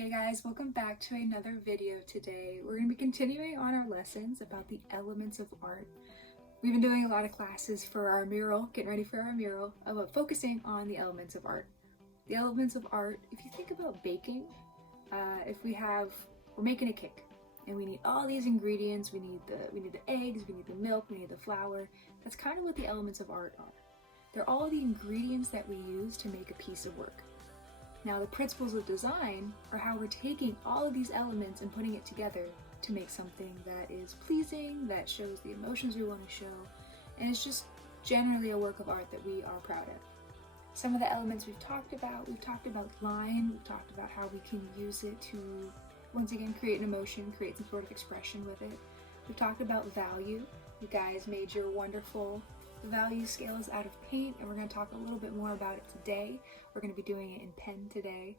Hey guys, welcome back to another video today. We're going to be continuing on our lessons about the elements of art. We've been doing a lot of classes for our mural, getting ready for our mural, about focusing on the elements of art. The elements of art, if you think about baking, we're making a cake and we need all these ingredients. We need the eggs, we need the milk, we need the flour. That's kind of what the elements of art are. They're all the ingredients that we use to make a piece of work. Now, the principles of design are how we're taking all of these elements and putting it together to make something that is pleasing, that shows the emotions we want to show, and it's just generally a work of art that we are proud of. Some of the elements we've talked about line, we've talked about how we can use it to, once again, create an emotion, create some sort of expression with it. We've talked about value. You guys made your wonderful value scales out of paint, and we're going to talk a little bit more about it today. We're going to be doing it in pen today.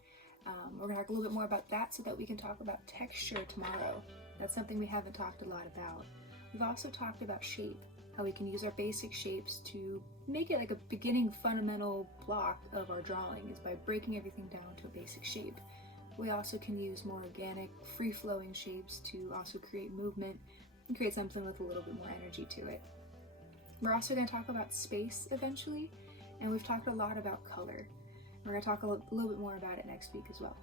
We're going to talk a little bit more about that so that we can talk about texture tomorrow. That's something we haven't talked a lot about. We've also talked about shape, how we can use our basic shapes to make it like a beginning fundamental block of our drawing is by breaking everything down to a basic shape. We also can use more organic, free-flowing shapes to also create movement and create something with a little bit more energy to it. We're also going to talk about space eventually, and we've talked a lot about color. We're going to talk a little bit more about it next week as well.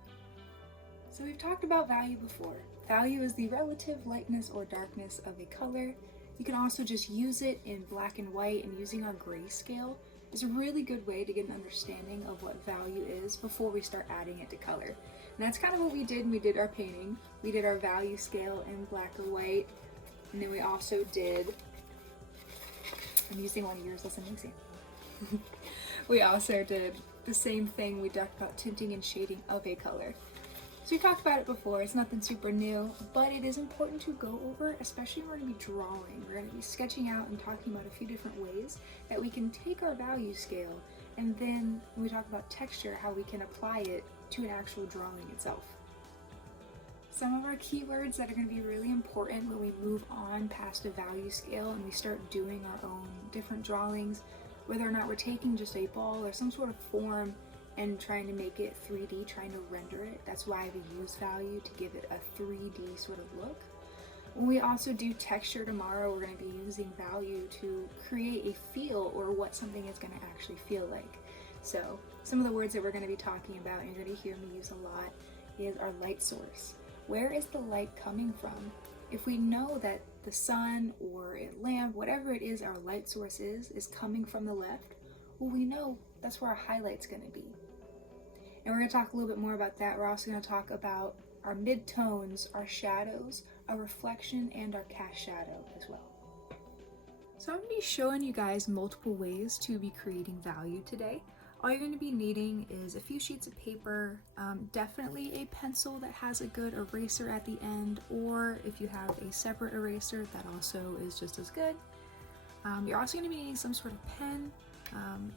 So we've talked about value before. Value is the relative lightness or darkness of a color. You can also just use it in black and white, and using our grayscale is a really good way to get an understanding of what value is before we start adding it to color. And that's kind of what we did when we did our painting. We did our value scale in black or white, and then we also did, I'm using one of yours, that's amazing. We also did the same thing. We talked about tinting and shading of a color. So we talked about it before, it's nothing super new, but it is important to go over, especially when we're going to be drawing. We're going to be sketching out and talking about a few different ways that we can take our value scale, and then when we talk about texture, how we can apply it to an actual drawing itself. Some of our keywords that are going to be really important when we move on past a value scale and we start doing our own different drawings, whether or not we're taking just a ball or some sort of form and trying to make it 3D, trying to render it. That's why we use value, to give it a 3D sort of look. When we also do texture tomorrow, we're going to be using value to create a feel, or what something is going to actually feel like. So some of the words that we're going to be talking about, and you're going to hear me use a lot, is our light source. Where is the light coming from? If we know that the sun or a lamp, whatever it is our light source is coming from the left, well, we know that's where our highlight's going to be. And we're going to talk a little bit more about that. We're also going to talk about our midtones, our shadows, our reflection, and our cast shadow as well. So I'm going to be showing you guys multiple ways to be creating value today. All you're going to be needing is a few sheets of paper, definitely a pencil that has a good eraser at the end, or if you have a separate eraser, that also is just as good. You're also going to be needing some sort of pen.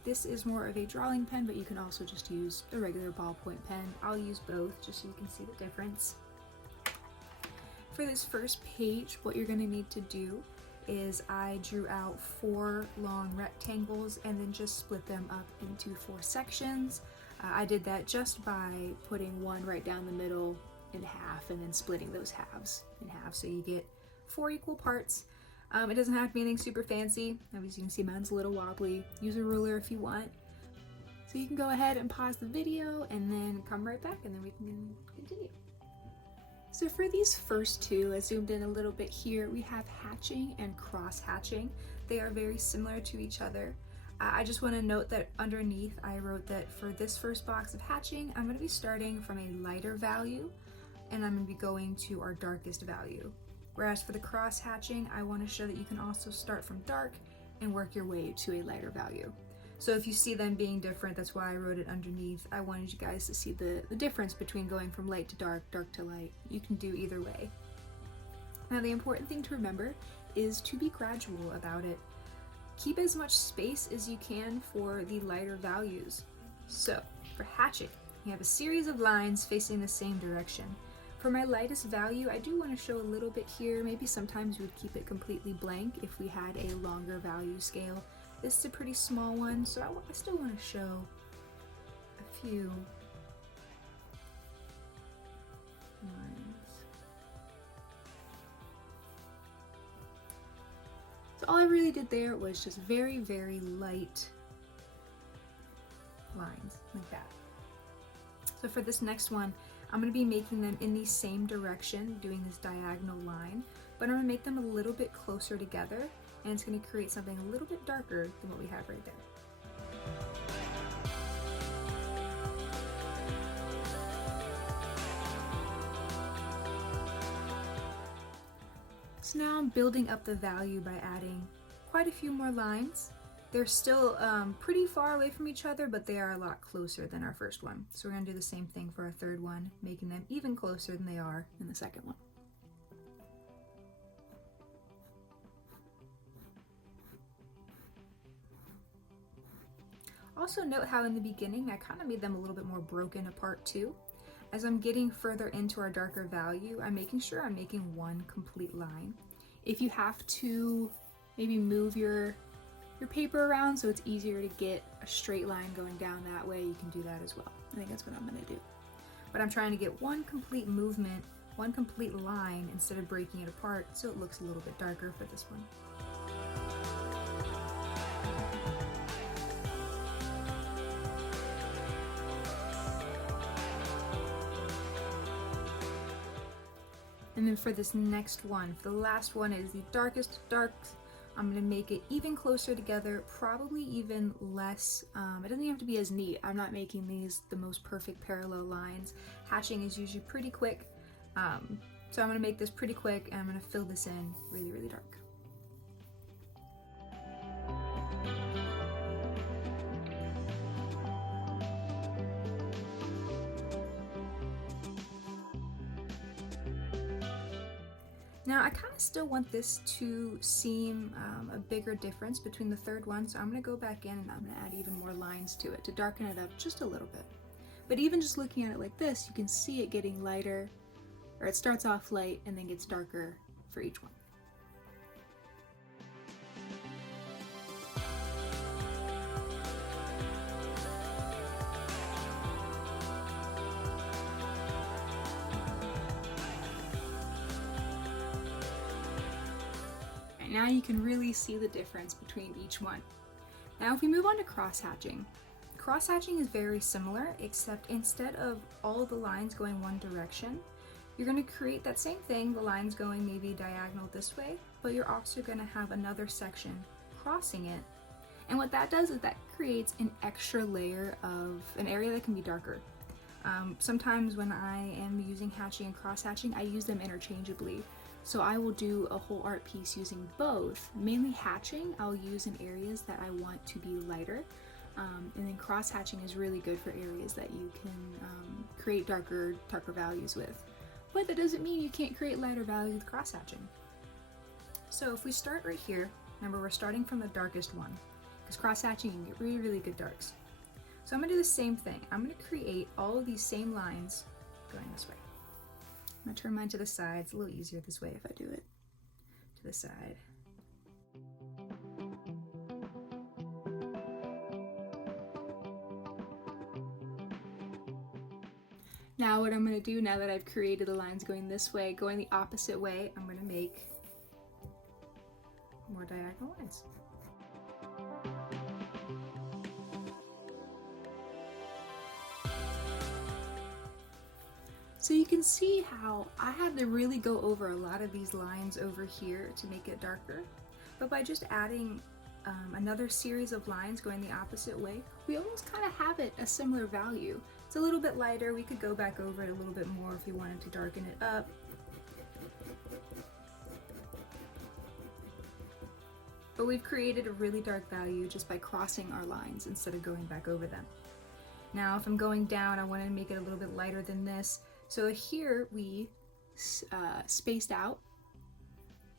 This is more of a drawing pen, but you can also just use a regular ballpoint pen. I'll use both just so you can see the difference. For this first page, what you're going to need to do is I drew out 4 long rectangles and then just split them up into 4 sections. I did that just by putting one right down the middle in half and then splitting those halves in half, so you get 4 equal parts. It doesn't have to be anything super fancy. As you can see, mine's a little wobbly. Use a ruler if you want. So you can go ahead and pause the video and then come right back, and then we can continue. So for these first two, I zoomed in a little bit here, we have hatching and cross hatching. They are very similar to each other. I just want to note that underneath I wrote that for this first box of hatching, I'm going to be starting from a lighter value and I'm going to be going to our darkest value. Whereas for the cross hatching, I want to show that you can also start from dark and work your way to a lighter value. So if you see them being different, that's why I wrote it underneath. I wanted you guys to see the difference between going from light to dark, dark to light. You can do either way. Now the important thing to remember is to be gradual about it. Keep as much space as you can for the lighter values. So for hatching, you have a series of lines facing the same direction. For my lightest value, I do want to show a little bit here. Maybe sometimes we would keep it completely blank if we had a longer value scale. This is a pretty small one, so I still want to show a few So all I really did there was just very, very light lines like that. So for this next one, I'm going to be making them in the same direction, doing this diagonal line, but I'm going to make them a little bit closer together, and it's going to create something a little bit darker than what we have right there. So now I'm building up the value by adding quite a few more lines. They're still pretty far away from each other, but they are a lot closer than our first one. So we're going to do the same thing for our third one, making them even closer than they are in the second one. Also note how in the beginning I kind of made them a little bit more broken apart too. As I'm getting further into our darker value, I'm making sure I'm making one complete line. If you have to maybe move your paper around so it's easier to get a straight line going down that way, you can do that as well. I think that's what I'm going to do. But I'm trying to get one complete movement, one complete line instead of breaking it apart so it looks a little bit darker for this one. And then for this next one, for the last one, is the darkest darks. I'm going to make it even closer together, probably even less. It doesn't even have to be as neat. I'm not making these the most perfect parallel lines. Hatching is usually pretty quick. So I'm going to make this pretty quick, and I'm going to fill this in really, really dark. Now I kind of still want this to seem a bigger difference between the third one, so I'm going to go back in and I'm going to add even more lines to it to darken it up just a little bit. But even just looking at it like this, you can see it getting lighter, or it starts off light and then gets darker for each one. Now you can really see the difference between each one. Now if we move on to cross-hatching. Cross-hatching is very similar, except instead of all the lines going one direction, you're going to create that same thing, the lines going maybe diagonal this way, but you're also going to have another section crossing it. And what that does is that creates an extra layer of an area that can be darker. Sometimes when I am using hatching and cross-hatching, I use them interchangeably. So I will do a whole art piece using both. Mainly hatching, I'll use in areas that I want to be lighter. And then cross-hatching is really good for areas that you can create darker values with. But that doesn't mean you can't create lighter values with cross-hatching. So if we start right here, remember we're starting from the darkest one, because cross-hatching you can get really, really good darks. So I'm going to do the same thing. I'm going to create all of these same lines going this way. I'm going to turn mine to the side. It's a little easier this way if I do it to the side. Now what I'm going to do, now that I've created the lines going this way, going the opposite way, I'm going to make more diagonal lines. So you can see how I had to really go over a lot of these lines over here to make it darker, but by just adding another series of lines going the opposite way, we almost kind of have it a similar value. It's a little bit lighter. We could go back over it a little bit more if we wanted to darken it up. But we've created a really dark value just by crossing our lines instead of going back over them. Now if I'm going down, I want to make it a little bit lighter than this. So here we spaced out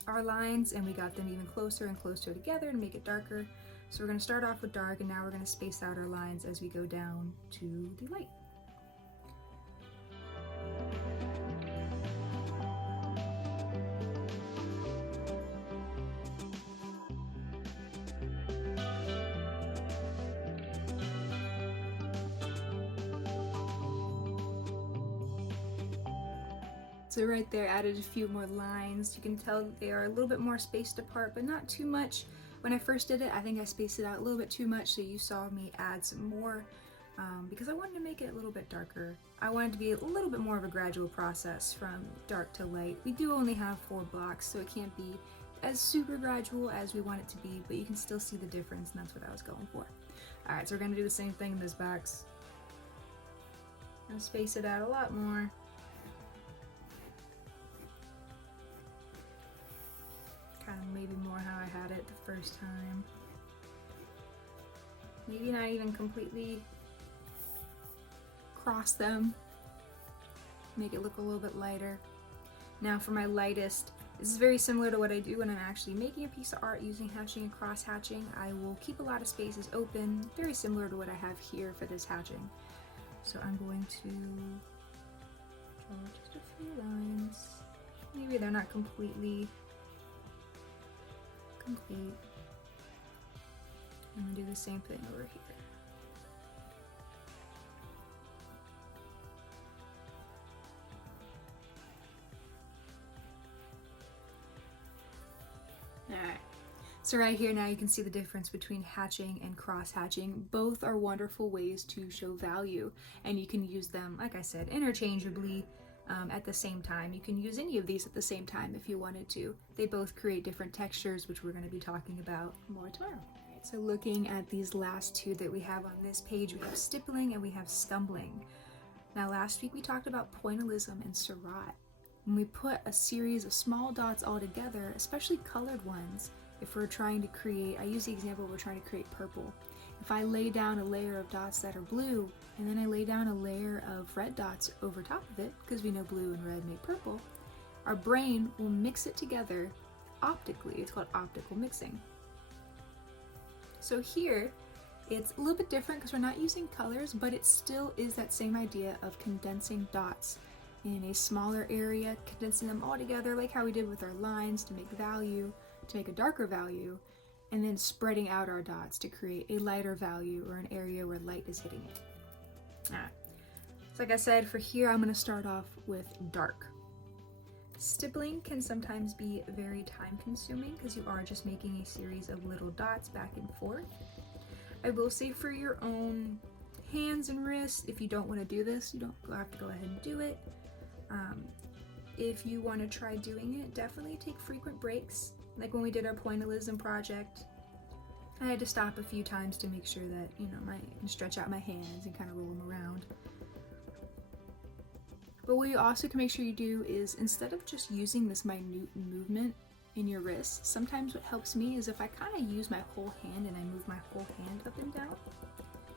our lines and we got them even closer and closer together to make it darker. So we're going to start off with dark, and now we're going to space out our lines as we go down to the light. So right there, added a few more lines. You can tell that they are a little bit more spaced apart, but not too much. When I first did it, I think I spaced it out a little bit too much, so you saw me add some more because I wanted to make it a little bit darker. I wanted to be a little bit more of a gradual process from dark to light. We do only have 4 blocks, so it can't be as super gradual as we want it to be, but you can still see the difference, and that's what I was going for. Alright, so we're going to do the same thing in this box. I'm going to space it out a lot more. Kind of maybe more how I had it the first time. Maybe not even completely cross them. Make it look a little bit lighter. Now for my lightest, this is very similar to what I do when I'm actually making a piece of art using hatching and cross hatching. I will keep a lot of spaces open, very similar to what I have here for this hatching. So I'm going to draw just a few lines. Maybe they're not completely complete. I'm gonna do the same thing over here. Alright, so right here now you can see the difference between hatching and cross hatching. Both are wonderful ways to show value, and you can use them, like I said, interchangeably at the same time. You can use any of these at the same time if you wanted to. They both create different textures, which we're going to be talking about more tomorrow. Right, so looking at these last two that we have on this page, we have stippling and we have scumbling. Now last week we talked about pointillism and Seurat. When we put a series of small dots all together, especially colored ones, if we're trying to create, I use the example we're trying to create purple. If I lay down a layer of dots that are blue, and then I lay down a layer of red dots over top of it, because we know blue and red make purple, our brain will mix it together optically. It's called optical mixing. So here, it's a little bit different because we're not using colors, but it still is that same idea of condensing dots in a smaller area, condensing them all together like how we did with our lines to make value, to make a darker value, and then spreading out our dots to create a lighter value or an area where light is hitting it. Alright, so like I said, for here I'm going to start off with dark. Stippling can sometimes be very time consuming because you are just making a series of little dots back and forth. I will say for your own hands and wrists, if you don't want to do this, you don't have to go ahead and do it. If you want to try doing it, definitely take frequent breaks. Like when we did our pointillism project, I had to stop a few times to make sure that, and stretch out my hands and kind of roll them around. But what you also can make sure you do is, instead of just using this minute movement in your wrist, sometimes what helps me is if I kind of use my whole hand and I move my whole hand up and down.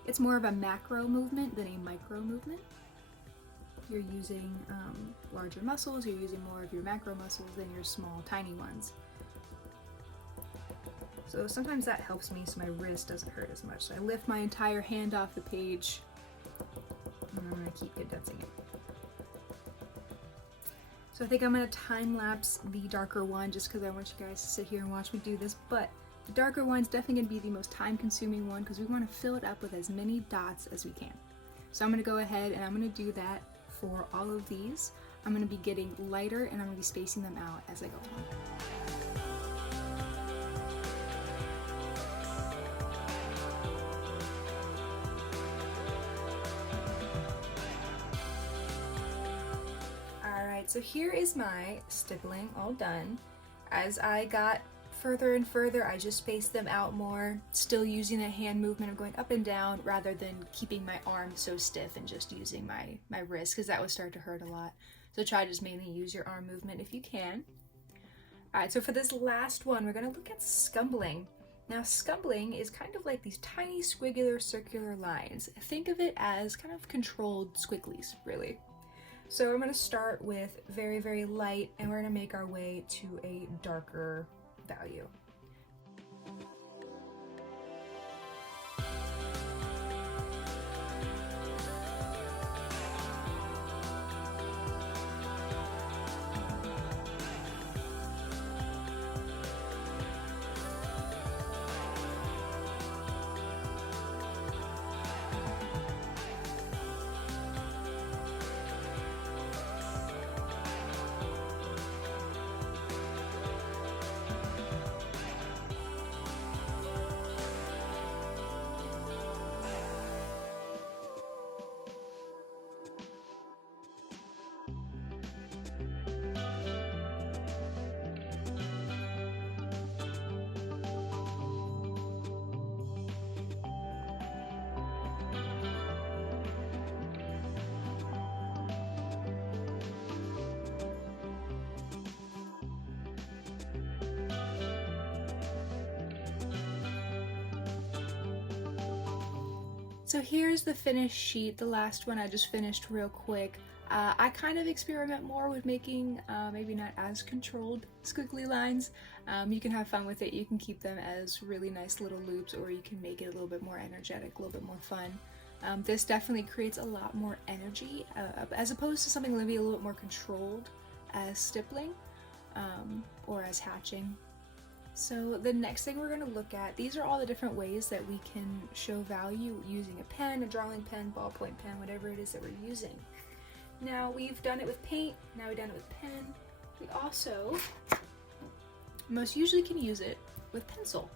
It's more of a macro movement than a micro movement. You're using larger muscles, you're using more of your macro muscles than your small, tiny ones. So sometimes that helps me so my wrist doesn't hurt as much. So I lift my entire hand off the page, and I'm going to keep condensing it. So I think I'm going to time lapse the darker one just because I want you guys to sit here and watch me do this, but the darker one's definitely going to be the most time consuming one because we want to fill it up with as many dots as we can. So I'm going to go ahead and I'm going to do that for all of these. I'm going to be getting lighter and I'm going to be spacing them out as I go along. Alright, so here is my stippling all done. As I got further and further, I just spaced them out more, still using the hand movement of going up and down rather than keeping my arm so stiff and just using my wrist, because that would start to hurt a lot. So try to just mainly use your arm movement if you can. Alright, so for this last one, we're going to look at scumbling. Now scumbling is kind of like these tiny squiggular circular lines. Think of it as kind of controlled squigglies, really. So I'm going to start with very, very light, and we're going to make our way to a darker value. So here's the finished sheet, the last one I just finished real quick. I kind of experiment more with making maybe not as controlled squiggly lines. You can have fun with it. You can keep them as really nice little loops, or you can make it a little bit more energetic, a little bit more fun. This definitely creates a lot more energy as opposed to something maybe a little bit more controlled as stippling or as hatching. So the next thing we're going to look at, these are all the different ways that we can show value using a pen, a drawing pen, ballpoint pen, whatever it is that we're using. Now we've done it with paint, now we've done it with pen. We also most usually can use it with pencil.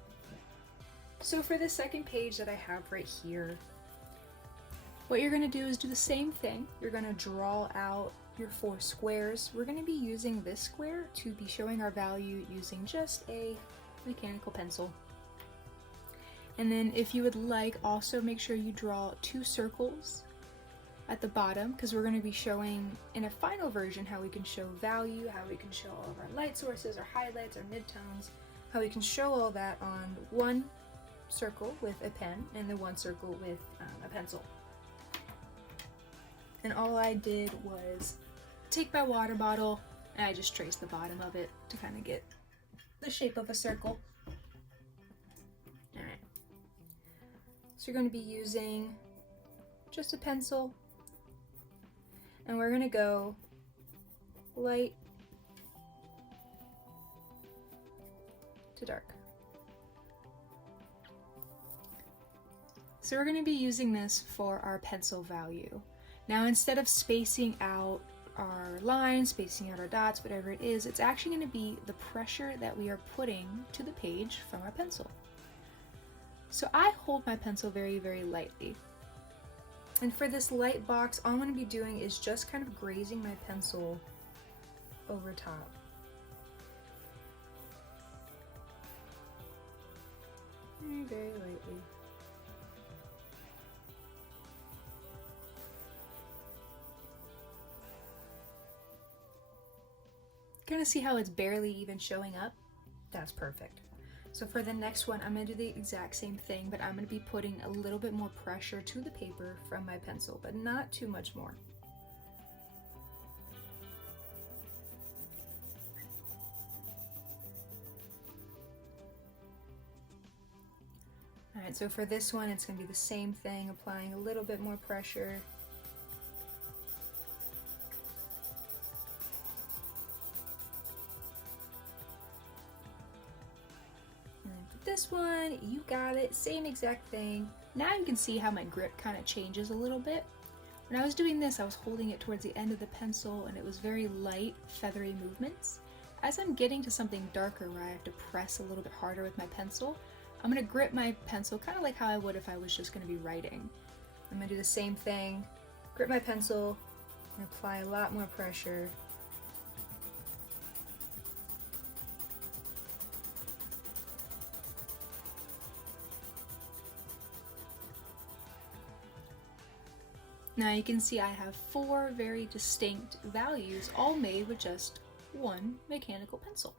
So for the second page that I have right here, what you're going to do is do the same thing. You're going to draw out your 4 squares. We're going to be using this square to be showing our value using just a mechanical pencil. And then if you would like, also make sure you draw 2 circles at the bottom, because we're going to be showing in a final version how we can show value, how we can show all of our light sources, our highlights, our midtones, how we can show all that on one circle with a pen and then one circle with a pencil. And all I did was take my water bottle and I just traced the bottom of it to kind of get the shape of a circle. Alright. So you're going to be using just a pencil, and we're going to go light to dark. So we're going to be using this for our pencil value. Now instead of spacing out our lines, spacing out our dots, whatever it is, it's actually going to be the pressure that we are putting to the page from our pencil. So I hold my pencil very, very lightly. And for this light box, all I'm going to be doing is just kind of grazing my pencil over top. Very, very lightly. Kind of see how it's barely even showing up? That's perfect. So for the next one, I'm going to do the exact same thing, but I'm going to be putting a little bit more pressure to the paper from my pencil, but not too much more. Alright, so for this one, it's going to be the same thing, applying a little bit more pressure. This one, you got it, same exact thing. Now you can see how my grip kind of changes a little bit. When I was doing this, I was holding it towards the end of the pencil and it was very light, feathery movements. As I'm getting to something darker where I have to press a little bit harder with my pencil, I'm going to grip my pencil kind of like how I would if I was just going to be writing. I'm going to do the same thing, grip my pencil, and apply a lot more pressure. Now you can see I have 4 very distinct values, all made with just one mechanical pencil.